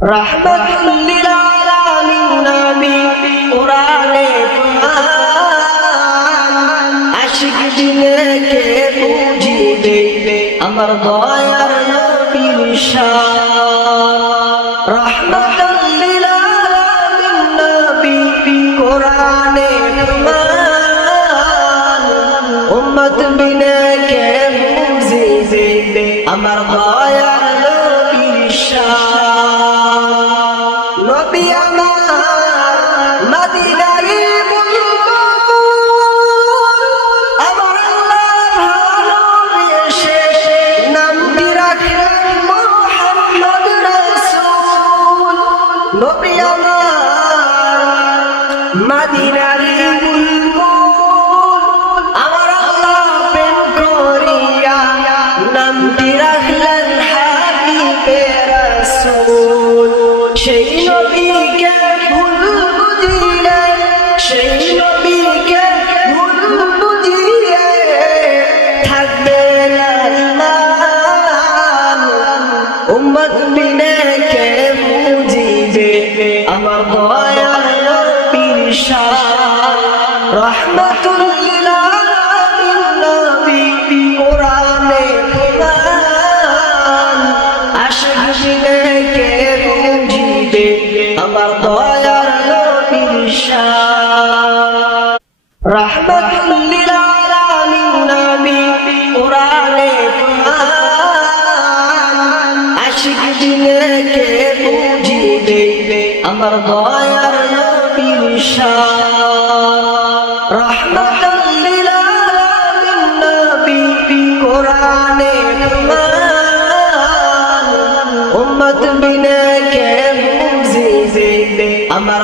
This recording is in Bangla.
রাহমাতুল লিল আলামিন নবী কোরআনে কুরআন আশিক দিলে কে বুঝিবে আমার দয়ার নবীর শান রাহমাতুল লিল আলামিন নবী কোরআনে কুরআন উম্মত বিনে কে বুঝিবে আমার দয়ার নবীর শান নবী আমার মদিনার বুলবুল আমার আল্লাহ ভালোবেসে নামটি রাখলেন মুহাম্মদ রাসূল নবী আমার মদিনার বুলবুল আমার আল্লাহ প্রেম করিয়া নামটি রাখলেন হাবিবে রাসূল সেই নবীকে ভুল বুঝিয়ে সেই নবীকে ভুল বুঝিয়ে থাকবে না ঈমান উম্মত বিনে কে বুঝিবে আমার দয়ার নবীর শান রাহমাতুল লিল আলামিন নবী কোরআনে কুরআন আশিক বিনে কে বুঝিবে আমার দয়ার নবীর শান রাহমাতুল লিল আলামিন নবী কোরআনে কুরআন আশিক বিনে কে বুঝিবে আমার দয়ার নবীর শান রাহমাতুল লিল আলামিন নবী কোরআনে কুরআন উম্মত বিনে কে বুঝিবে আমার